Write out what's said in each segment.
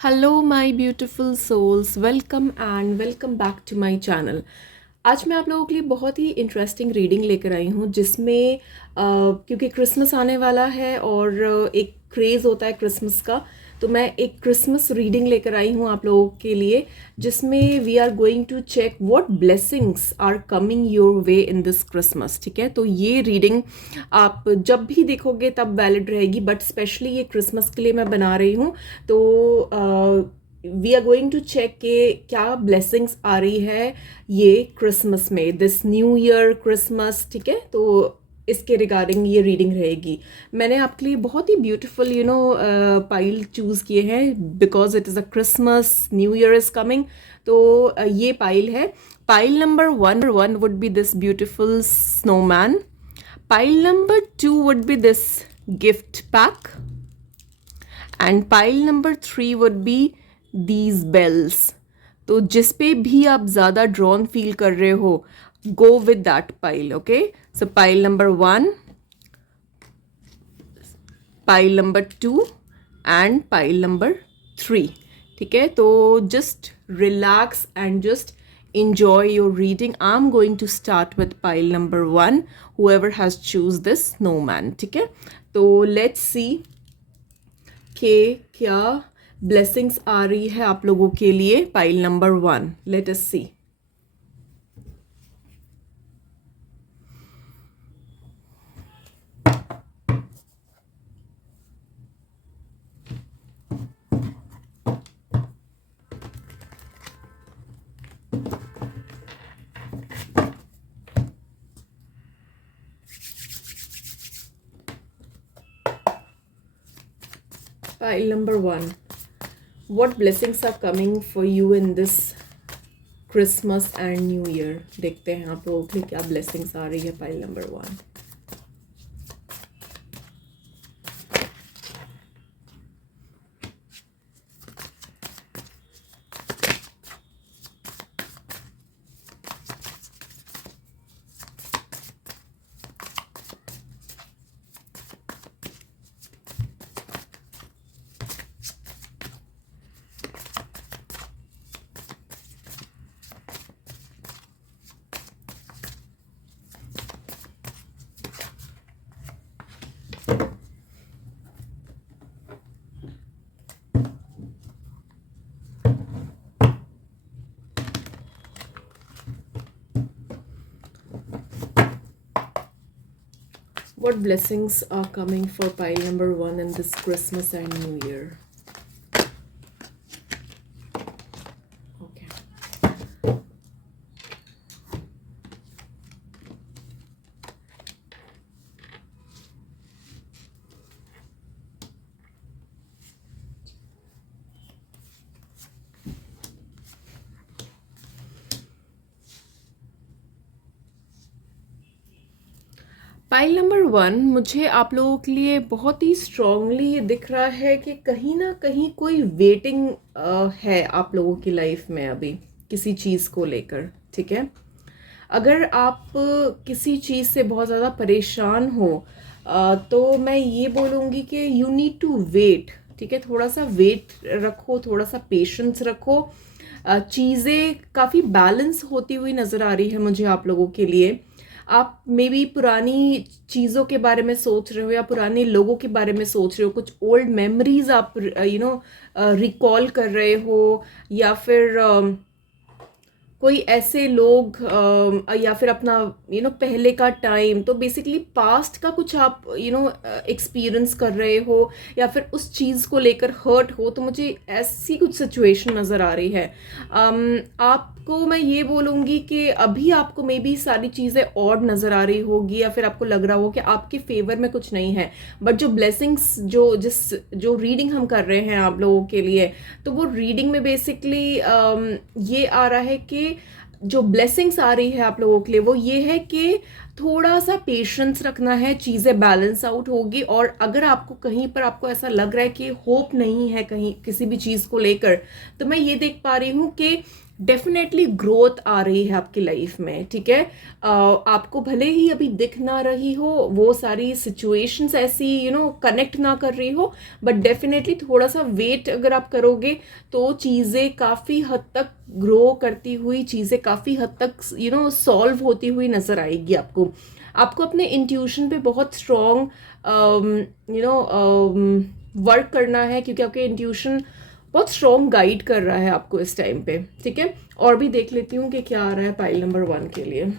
Hello my beautiful souls, welcome and welcome back to my channel. आज मैं आप लोगों के लिए बहुत ही इंटरेस्टिंग रीडिंग लेकर आई हूँ जिसमें क्योंकि क्रिसमस आने वाला है और एक क्रेज़ होता है क्रिसमस का। तो मैं एक क्रिसमस रीडिंग लेकर आई हूँ आप लोगों के लिए जिसमें we are going to check what blessings are coming your way in this Christmas. ठीक है, तो ये रीडिंग आप जब भी देखोगे तब वैलिड रहेगी, बट स्पेशली ये क्रिसमस के लिए मैं बना रही हूँ। तो we are going to check के क्या ब्लेसिंग्स आ रही है ये क्रिसमस में, दिस न्यू ईयर क्रिसमस। ठीक है, तो इसके रिगार्डिंग ये रीडिंग रहेगी। मैंने आपके लिए बहुत ही ब्यूटीफुल पाइल चूज़ किए हैं because it is a Christmas, new year is coming. तो ये पाइल है। Pile number one would be this beautiful snowman. Pile number 2 would be this gift pack, and pile number 3 would be these bells. तो जिस पे भी आप ज़्यादा drawn feel कर रहे हो, go with that pile. Okay, so pile number 1, pile number 2 and pile number 3. ठीक है, तो just relax and just enjoy your reading. I'm going to start with pile number 1, whoever has choose this snowman. ठीक है, तो let's see कि क्या blessings आ रही है आप लोगों के लिए. pile number 1, let us see. Pile number 1, what blessings are coming for you in this Christmas and New Year. देखते हैं आप लोगों के लिए क्या blessings आ रही है. pile number 1. What blessings are coming for pile number 1 in this Christmas and New Year? Okay. Pile number 1 मुझे आप लोगों के लिए बहुत ही स्ट्रांगली ये दिख रहा है कि कहीं ना कहीं कोई वेटिंग है आप लोगों की लाइफ में अभी किसी चीज़ को लेकर. ठीक है, अगर आप किसी चीज़ से बहुत ज़्यादा परेशान हो तो मैं ये बोलूँगी कि यू नीड टू वेट. ठीक है, थोड़ा सा वेट रखो, थोड़ा सा पेशेंस रखो. चीज़ें काफ़ी बैलेंस होती हुई नज़र आ रही है मुझे आप लोगों के लिए. आप मे बी पुरानी चीज़ों के बारे में सोच रहे हो या पुराने लोगों के बारे में सोच रहे हो, कुछ ओल्ड मेमोरीज आप रिकॉल कर रहे हो, या फिर कोई ऐसे लोग या फिर अपना पहले का टाइम, तो बेसिकली पास्ट का कुछ आप एक्सपीरियंस कर रहे हो या फिर उस चीज़ को लेकर हर्ट हो. तो मुझे ऐसी कुछ सिचुएशन नज़र आ रही है. आपको मैं ये बोलूँगी कि अभी आपको मे बी सारी चीज़ें ऑड नज़र आ रही होगी या फिर आपको लग रहा हो कि आपके फेवर में कुछ नहीं है, बट जो ब्लेसिंग्स जो रीडिंग हम कर रहे हैं आप लोगों के लिए, तो वो रीडिंग में बेसिकली ये आ रहा है कि जो ब्लेसिंग्स आ रही है आप लोगों के लिए वो ये है कि थोड़ा सा पेशेंस रखना है, चीज़ें बैलेंस आउट होगी. और अगर आपको कहीं पर आपको ऐसा लग रहा है कि होप नहीं है कहीं किसी भी चीज़ को लेकर, तो मैं ये देख पा रही हूँ कि डेफिनेटली ग्रोथ आ रही है आपकी लाइफ में, ठीक है। आपको भले ही अभी दिख ना रही हो, वो सारी सिचुएशंस ऐसी कनेक्ट ना कर रही हो, बट डेफिनेटली थोड़ा सा वेट अगर आप करोगे तो चीज़ें काफ़ी हद तक ग्रो करती हुई, चीज़ें काफ़ी हद तक सॉल्व होती हुई नज़र आएगी आपको। आपको अपने इंट्यूशन पे बहुत स्ट्रॉन्ग वर्क करना है, क्योंकि आपके इंट्यूशन बहुत स्ट्रॉन्ग गाइड कर रहा है आपको इस टाइम पे, ठीक है। और भी देख लेती हूँ कि क्या आ रहा है पाइल नंबर 1 के लिए।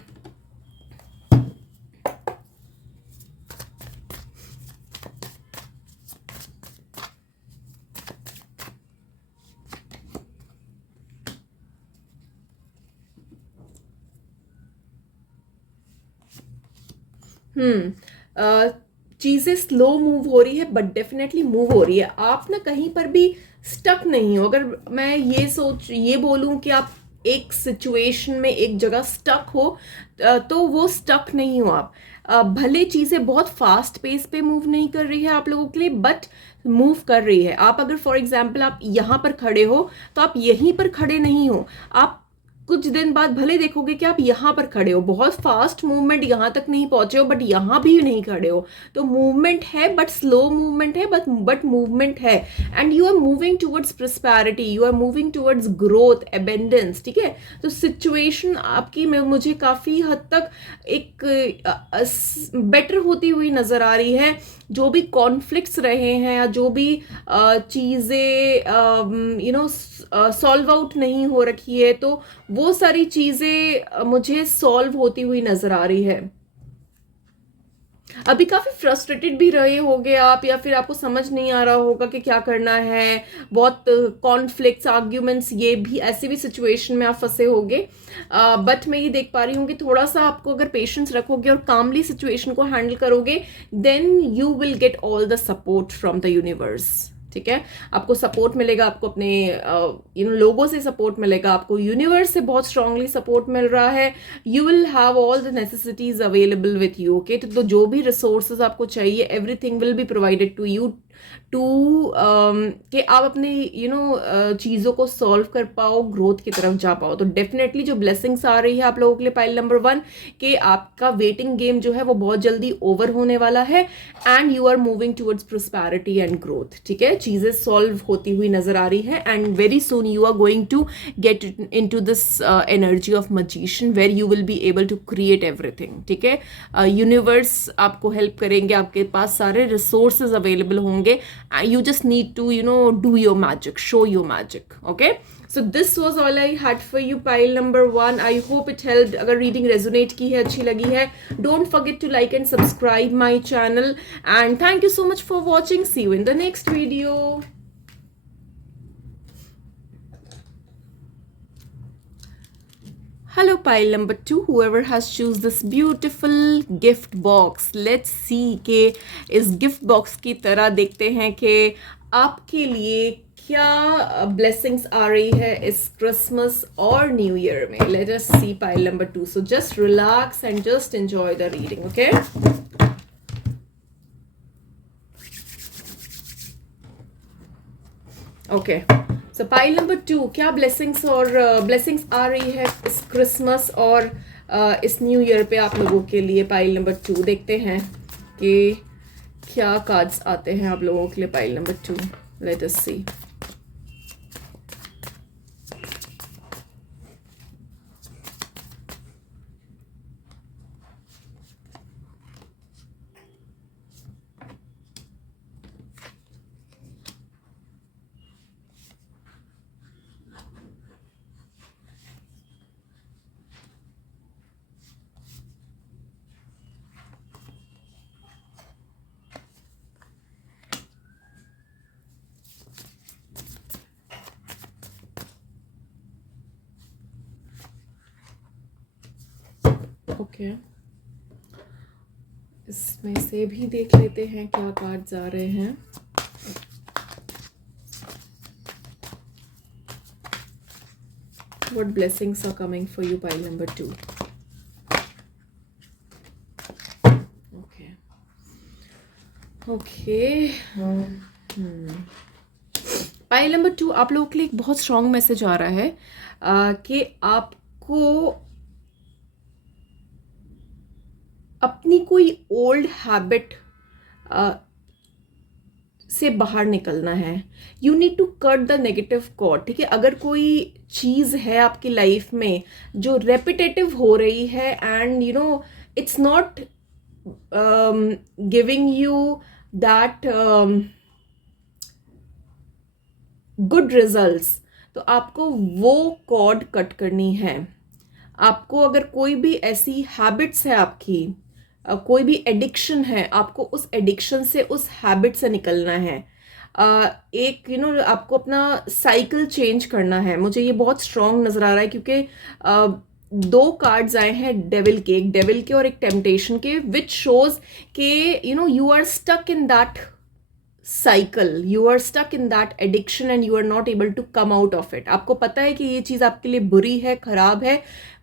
चीज़ें स्लो मूव हो रही है, बट डेफिनेटली मूव हो रही है। आप ना कहीं पर भी स्टक नहीं हो। अगर मैं ये बोलूं कि आप एक सिचुएशन में एक जगह स्टक हो, तो वो स्टक नहीं हो आप। भले चीज़ें बहुत फास्ट पेस पे मूव नहीं कर रही है आप लोगों के लिए, बट मूव कर रही है। आप अगर फॉर एग्जाम्पल आप यहाँ पर खड़े हो, तो आप यहीं पर खड़े नहीं हो। आप कुछ दिन बाद भले देखोगे कि आप यहाँ पर खड़े हो, बहुत फास्ट मूवमेंट यहाँ तक नहीं पहुंचे हो, बट यहाँ भी नहीं खड़े हो। तो मूवमेंट है, बट स्लो मूवमेंट है, बट मूवमेंट है। And you are moving towards prosperity, you are moving towards growth, abundance, ठीक है। तो सिचुएशन आपकी मुझे काफ़ी हद तक एक बेटर होती हुई नज़र आ रही है। जो भी कॉन्फ्लिक्ट्स रहे हैं, या जो भी चीज़ें सॉल्व आउट नहीं हो रखी है, तो वो सारी चीज़ें मुझे सॉल्व होती हुई नज़र आ रही है। अभी काफ़ी फ्रस्ट्रेटेड भी रहे होगे आप, या फिर आपको समझ नहीं आ रहा होगा कि क्या करना है। बहुत कॉन्फ्लिक्ट्स, आर्ग्यूमेंट्स, ये भी ऐसे भी सिचुएशन में आप फंसे होगे। बट मैं ये देख पा रही हूँ कि थोड़ा सा आपको अगर पेशेंस रखोगे और कामली सिचुएशन को हैंडल करोगे, then you will get all the support from the universe, ठीक है। आपको सपोर्ट मिलेगा, आपको अपने लोगों से सपोर्ट मिलेगा, आपको यूनिवर्स से बहुत स्ट्रांगली सपोर्ट मिल रहा है। You will have all the necessities available with you, okay. तो जो भी रिसोर्सेज आपको चाहिए, everything will be provided to you, to कि आप अपने चीज़ों को सॉल्व कर पाओ, ग्रोथ की तरफ जा पाओ। तो डेफिनेटली जो ब्लेसिंग्स आ रही है आप लोगों के लिए पाइल नंबर 1, कि आपका वेटिंग गेम जो है वो बहुत जल्दी ओवर होने वाला है, and you are moving towards prosperity and growth, ठीक है। चीज़ें सॉल्व होती हुई नजर आ रही है, and very soon you are going to get in to this energy of magician, where you will be able to create everything, ठीक है। यूनिवर्स आपको हेल्प करेंगे, आपके पास सारे रिसोर्सेज अवेलेबल होंगे। You just need to do your magic, show your magic, okay. So this was all I had for you, pile number 1. I hope it helped. अगर reading resonate की है, अच्छी लगी है, don't forget to like and subscribe my channel, and thank you so much for watching. See you in the next video. Hello pile number 2, whoever has choose this beautiful gift box. Let's see कि इस gift box की तरह देखते हैं कि आपके लिए क्या blessings आ रही है इस Christmas और New Year में. Let us see pile number 2. So just relax and just enjoy the reading, okay? Okay. So pile number 2, क्या ब्लेसिंग्स और ब्लेसिंग्स आ रही है इस क्रिसमस और इस न्यू ईयर पे आप लोगों के लिए। पाइल नंबर 2 देखते हैं कि क्या कार्ड्स आते हैं आप लोगों के लिए। पाइल नंबर 2, लेट अस सी। ओके, इसमें से भी देख लेते हैं क्या कार्ड्स आ रहे हैं। What blessings are coming for you, pile number 2? Okay. Pile number 2 आप लोगों के लिए एक बहुत स्ट्रांग मैसेज आ रहा है कि आपको अपनी कोई ओल्ड हैबिट से बाहर निकलना है। You need to cut the negative cord. ठीक है, अगर कोई चीज़ है आपकी लाइफ में जो रेपिटेटिव हो रही है and you know it's not giving you that good results, तो आपको वो कॉर्ड कट करनी है। आपको अगर कोई भी ऐसी हैबिट्स है आपकी, कोई भी एडिक्शन है, आपको उस एडिक्शन से, उस हैबिट से निकलना है। एक आपको अपना साइकिल चेंज करना है। मुझे ये बहुत स्ट्रॉन्ग नज़र आ रहा है क्योंकि दो कार्ड्स आए हैं डेविल के, एक डेविल के और एक टेम्पटेशन के, विच शोज के you are stuck in that cycle, you are stuck in that addiction and you are not able to come out of it. आपको पता है कि ये चीज़ आपके लिए बुरी है, खराब है,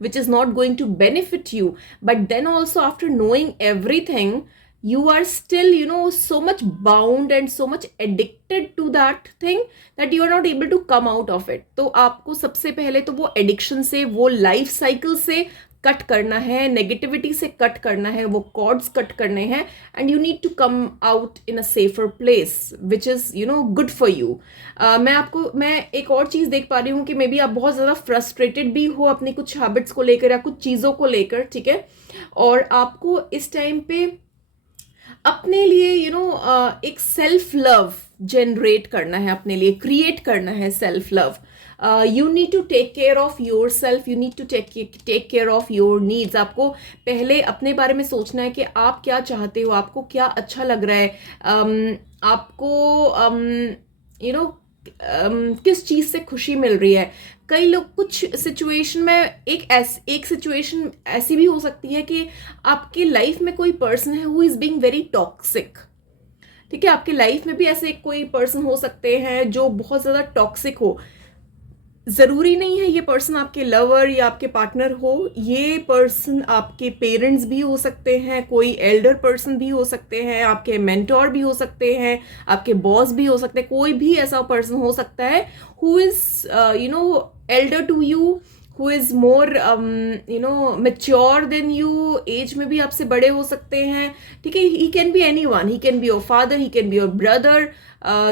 which is not going to benefit you, but then also after knowing everything you are still so much bound and so much addicted to that thing that you are not able to come out of it. तो आपको सबसे पहले तो वो addiction से, वो life cycle से cut करना है, नेगेटिविटी से कट करना है, वो कॉर्ड्स कट करने हैं and you need to come out in a safer place which is good for you. मैं एक और चीज़ देख पा रही हूँ कि मे बी आप बहुत ज़्यादा फ्रस्ट्रेटेड भी हो अपनी कुछ हैबिट्स को लेकर या कुछ चीज़ों को लेकर, ठीक है, और आपको इस टाइम पे अपने लिए एक सेल्फ लव जनरेट करना है, अपने लिए क्रिएट करना है self love. You need to take care of yourself, you need to take care of your needs. आपको पहले अपने बारे में सोचना है कि आप क्या चाहते हो, आपको क्या अच्छा लग रहा है, आपको किस चीज़ से खुशी मिल रही है। कई लोग कुछ सिचुएशन में एक सिचुएशन ऐसी भी हो सकती है कि आपकी लाइफ में कोई पर्सन है who is being very toxic. ठीक है, आपकी लाइफ में भी ऐसे कोई पर्सन हो सकते हैं जो बहुत ज़्यादा टॉक्सिक हो। ज़रूरी नहीं है ये पर्सन आपके लवर या आपके पार्टनर हो, ये पर्सन आपके पेरेंट्स भी हो सकते हैं, कोई एल्डर पर्सन भी हो सकते हैं, आपके मेंटोर भी हो सकते हैं, आपके बॉस भी हो सकते हैं, कोई भी ऐसा पर्सन हो सकता है who is elder to you, who is more mature than you, age में भी आपसे बड़े हो सकते हैं। ठीक है, he can be anyone, he can be your father, he can be your brother,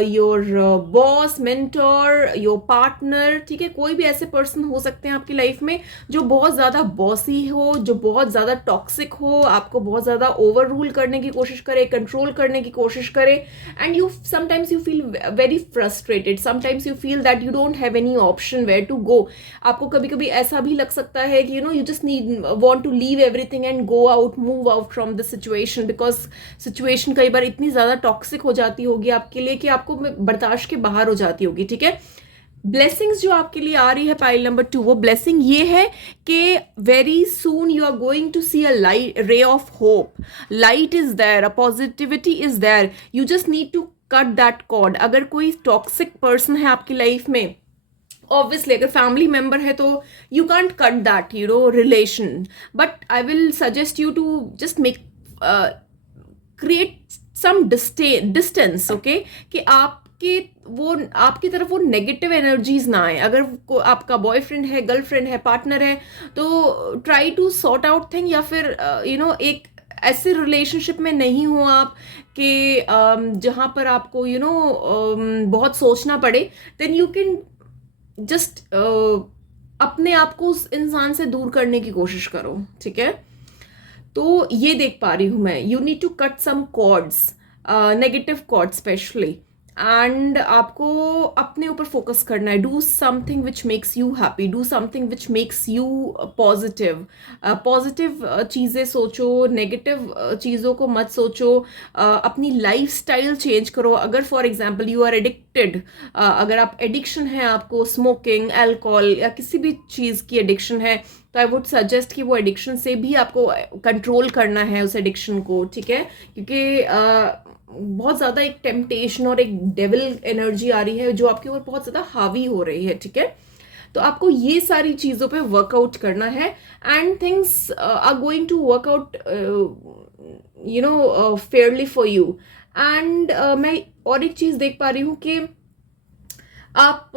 your boss, mentor, your partner. ठीक है, कोई भी ऐसे पर्सन हो सकते हैं आपकी लाइफ में जो बहुत ज़्यादा बॉसी हो, जो बहुत ज़्यादा टॉक्सिक हो, आपको बहुत ज़्यादा ओवर रूल करने की कोशिश करे, कंट्रोल करने की कोशिश करे, and you sometimes you feel very frustrated, sometimes you feel that you don't have any option where to go. आपको कभी कभी ऐसा भी लग सकता है कि you just need want to leave everything and go out, move out from the situation, because situation कई बार इतनी ज़्यादा टॉक्सिक हो जाती होगी आपके लिए कि आपको बर्दाश्त के बाहर हो जाती होगी। ठीक है, ब्लेसिंग्स जो आपके लिए आ रही है पाइल नंबर 2, वो ब्लेसिंग ये है कि very soon you are going to see a light, ray of hope, light is there, a positivity is there, you just need to cut that cord. अगर कोई टॉक्सिक पर्सन है आपकी life में, obviously अगर family member है तो you can't cut that relation, but I will suggest you to just make create some distance, okay, कि आपकी तरफ वो नेगेटिव एनर्जीज ना आए। अगर आपका बॉयफ्रेंड है, गर्लफ्रेंड है, पार्टनर है, तो try to sort out thing, या फिर एक ऐसे रिलेशनशिप में नहीं हो आप कि जहाँ पर आपको बहुत सोचना पड़े, देन यू कैन जस्ट अपने आप को उस इंसान से दूर करने की कोशिश करो। ठीक है, तो ये देख पा रही हूँ मैं, you need to cut some cords, negative cord specially, and आपको अपने ऊपर फोकस करना है। Do something which makes you happy, do something which makes you positive, positive चीज़ें सोचो, नेगेटिव चीज़ों को मत सोचो। अपनी लाइफ स्टाइल चेंज करो। अगर for example you are addicted, अगर आप एडिक्शन है, आपको स्मोकिंग, अल्कोहल या किसी भी चीज़ की एडिक्शन है, तो आई वुड सजेस्ट कि वो एडिक्शन से भी आपको कंट्रोल करना है उस एडिक्शन को। ठीक है, क्योंकि बहुत ज़्यादा एक टेम्पटेशन और एक डेविल एनर्जी आ रही है जो आपके ऊपर बहुत ज़्यादा हावी हो रही है। ठीक है, तो आपको ये सारी चीज़ों पे वर्कआउट करना है and things are going to work out fairly for you. And मैं और एक चीज़ देख पा रही हूँ कि आप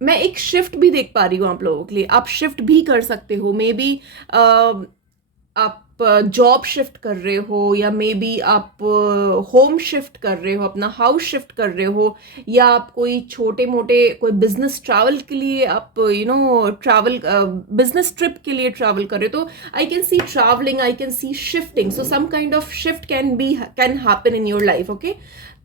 मैं एक शिफ्ट भी देख पा रही हूँ आप लोगों के लिए। आप शिफ्ट भी कर सकते हो, मे बी आप जॉब शिफ्ट कर रहे हो, या मे बी आप होम शिफ्ट कर रहे हो, अपना हाउस शिफ्ट कर रहे हो, या आप कोई छोटे मोटे कोई बिजनेस ट्रैवल के लिए आप ट्रैवल बिजनेस ट्रिप के लिए ट्रैवल कर रहे हो। तो I can see travelling, I can see shifting, so some kind of shift can happen in your life. Okay,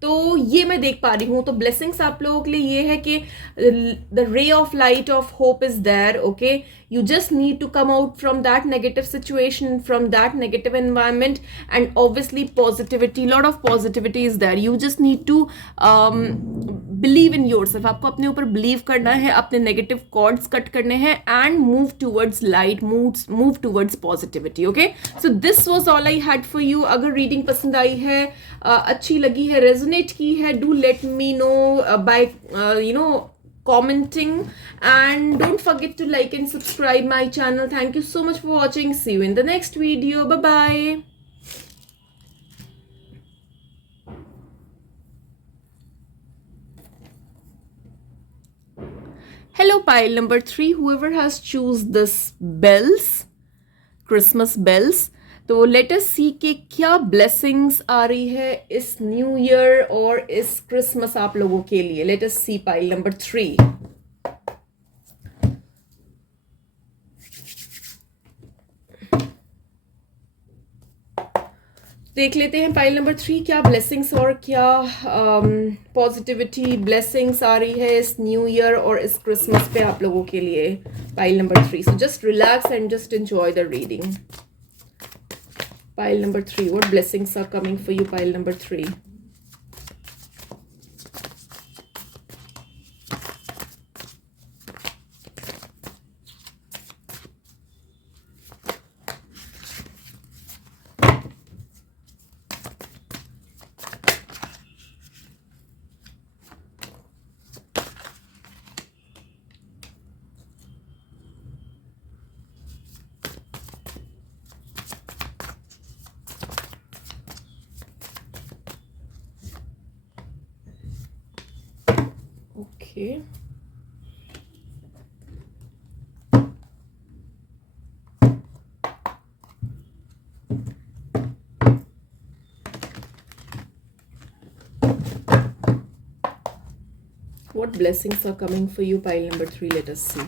तो ये मैं देख पा रही हूँ। तो ब्लेसिंग्स आप लोगों के लिए ये है कि the ray of light of hope is there. Okay, you just need to come out from that negative situation, from that negative environment, and obviously positivity, lot of positivity is there. You just need to believe in yourself. आपको अपने ऊपर believe करना है, अपने negative cords cut करने हैं, and move towards light, move towards positivity. Okay, so this was all I had for you. अगर reading पसंद आई है, अच्छी लगी है, resonate की है, do let me know by commenting, and don't forget to like and subscribe my channel. Thank you so much for watching. See you in the next video. Bye bye. Hello, pile number 3, whoever has choose this bells, Christmas bells. तो let us सी के क्या blessings आ रही है इस new year और इस Christmas आप लोगों के लिए। लेट अस सी पाइल नंबर 3। देख लेते हैं पाइल नंबर 3 क्या ब्लेसिंग्स और क्या पॉजिटिविटी ब्लेसिंग्स आ रही है इस न्यू ईयर और इस क्रिसमस पे आप लोगों के लिए। Pile number 3, so just relax and just enjoy the reading. Pile number 3, what blessings are coming for you, pile number 3? Okay. What blessings are coming for you, pile number 3? Let us see.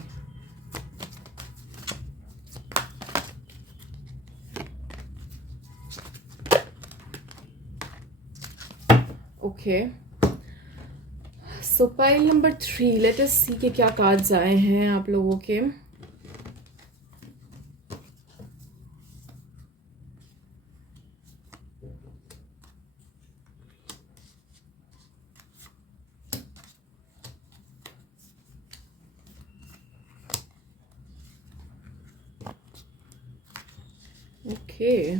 Okay. So pile number 3, let us see कि क्या cards आए हैं आप लोगों के। Okay.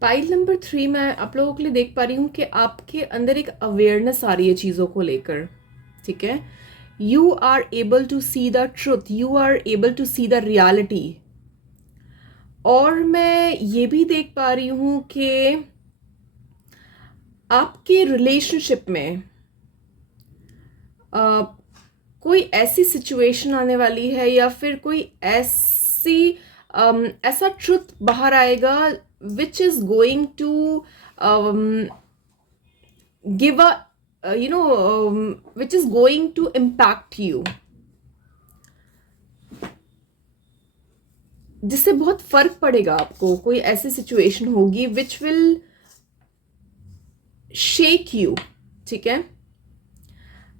Pile number 3 मैं आप लोगों के लिए देख पा रही हूँ कि आपके अंदर एक अवेयरनेस आ रही है चीज़ों को लेकर। ठीक है, you are able to see the truth, you are able to see the reality. और मैं ये भी देख पा रही हूँ कि आपके रिलेशनशिप में कोई ऐसी सिचुएशन आने वाली है, या फिर कोई ऐसा ट्रुथ बाहर आएगा which is going to give which is going to impact you, जिससे बहुत फर्क पड़ेगा आपको। कोई ऐसी सिचुएशन होगी विच विल शेक यू। ठीक है,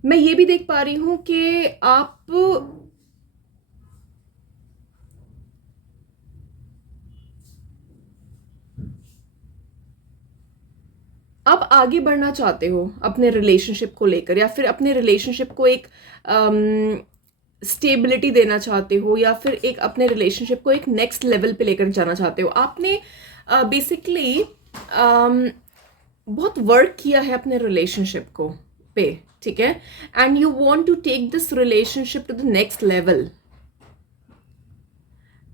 मैं ये भी देख पा रही हूं कि आप आगे बढ़ना चाहते हो अपने रिलेशनशिप को लेकर, या फिर अपने रिलेशनशिप को एक स्टेबिलिटी देना चाहते हो या फिर एक अपने रिलेशनशिप को एक नेक्स्ट लेवल पे लेकर जाना चाहते हो। आपने बेसिकली बहुत वर्क किया है अपने रिलेशनशिप को पे, ठीक है, and you want to take this relationship to the next level,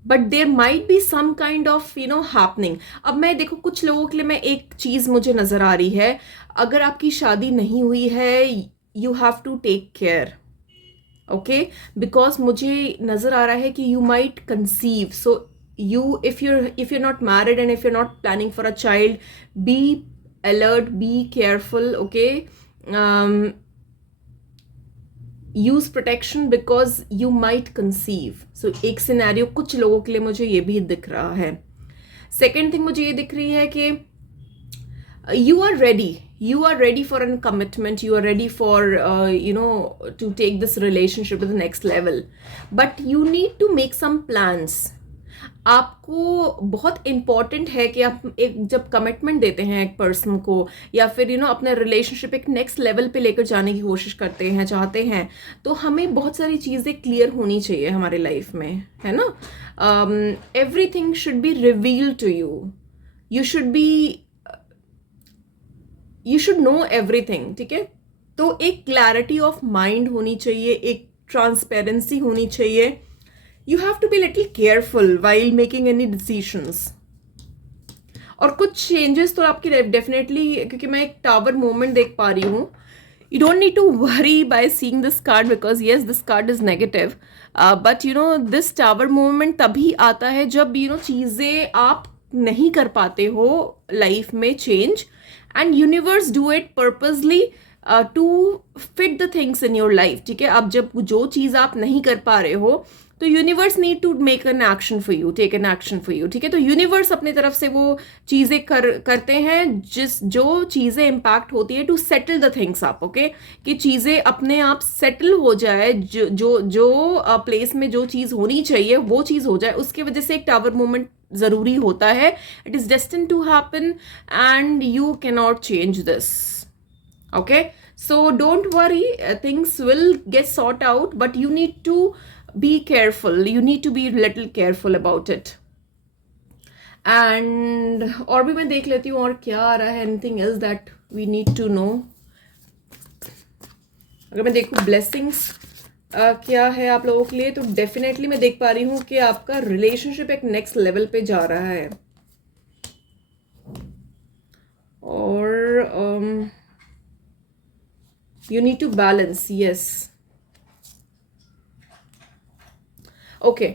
but there might be some kind of happening. अब मैं देखो, कुछ लोगों के लिए मैं एक चीज मुझे नजर आ रही है, अगर आपकी शादी नहीं हुई है, you have to take care, okay, because मुझे नजर आ रहा है कि you might conceive, so you, if you're not married and if you're not planning for a child, be alert, be careful, okay, use protection because you might conceive. So एक scenario कुछ लोगों के लिए मुझे ये भी दिख रहा है। सेकेंड थिंग मुझे ये दिख रही है कि you are ready for a commitment, you are ready for to take this relationship to the next level, but you need to make some plans. आपको बहुत इम्पॉर्टेंट है कि आप एक जब कमिटमेंट देते हैं एक पर्सन को, या फिर अपने रिलेशनशिप एक नेक्स्ट लेवल पे लेकर जाने की कोशिश करते हैं, चाहते हैं, तो हमें बहुत सारी चीज़ें क्लियर होनी चाहिए हमारे लाइफ में, है ना। Everything should be revealed to you, you should know everything, ठीक है। तो एक क्लैरिटी ऑफ माइंड होनी चाहिए, एक ट्रांसपेरेंसी होनी चाहिए। You have to be a little careful while making any decisions. और कुछ चेंजेस तो आपकी डेफिनेटली, क्योंकि मैं एक टावर मोमेंट देख पा रही हूँ। You don't need to worry by seeing this card because yes, this card is negative. But this tower moment तभी आता है जब चीज़ें आप नहीं कर पाते हो लाइफ में change, and universe do it purposely to fit the things in your life, ठीक है। अब जब जो चीज़ आप नहीं कर पा रहे हो, तो universe need to make an action for you, take an action for you, ठीक है। तो यूनिवर्स अपनी तरफ से वो चीज़ें करते हैं जो चीज़ें इम्पैक्ट होती है to settle the things up, okay, कि चीज़ें अपने आप सेटल हो जाए, जो प्लेस में जो चीज़ होनी चाहिए वो चीज़ हो जाए। उसकी वजह से एक टावर मोमेंट ज़रूरी होता है। It is destined to happen and you can not change this, okay, so don't worry, things will get sort out, but you need to be careful, you need to be little careful about it. And और भी मैं देख लेती हूँ और क्या आ रहा है, anything else that we need to know. अगर मैं देखूँ blessings क्या है आप लोगों के लिए, तो डेफिनेटली मैं देख पा रही हूँ कि आपका रिलेशनशिप एक नेक्स्ट लेवल पे जा रहा है। और you need to balance, yes, okay,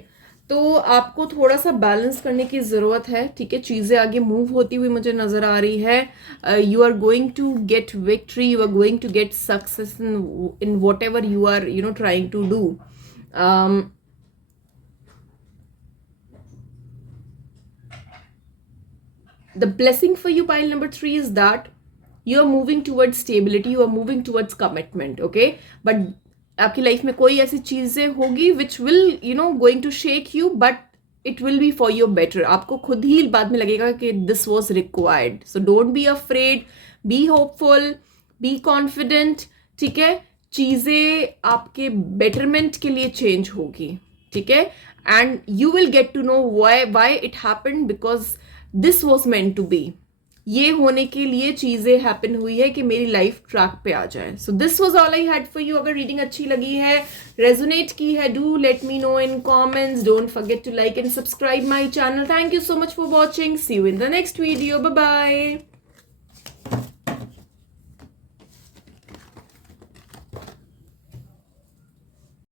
तो आपको थोड़ा सा बैलेंस करने की ज़रूरत है, ठीक है। चीज़ें आगे मूव होती हुई मुझे नज़र आ रही है। You are going to get victory, you are going to get success in whatever you are trying to do. The blessing for you, pile number 3, is that you are moving towards stability, you are moving towards commitment, okay, but आपकी life में कोई ऐसी चीजें होगी which will going to shake you, but it will be for your better. आपको खुद ही बाद में लगेगा कि this was required. So don't be afraid, be hopeful, be confident, ठीक है। चीजें आपके betterment के लिए change होगी, ठीक है, and you will get to know why it happened, because this was meant to be. ये होने के लिए चीजें हैपन हुई है कि मेरी लाइफ ट्रैक पे आ जाए। So this was all I had for you. अगर रीडिंग अच्छी लगी है, रेजोनेट की है, do let me know in comments. Don't forget to like and subscribe my channel. Thank you so much for watching. See you in the next video. Bye bye.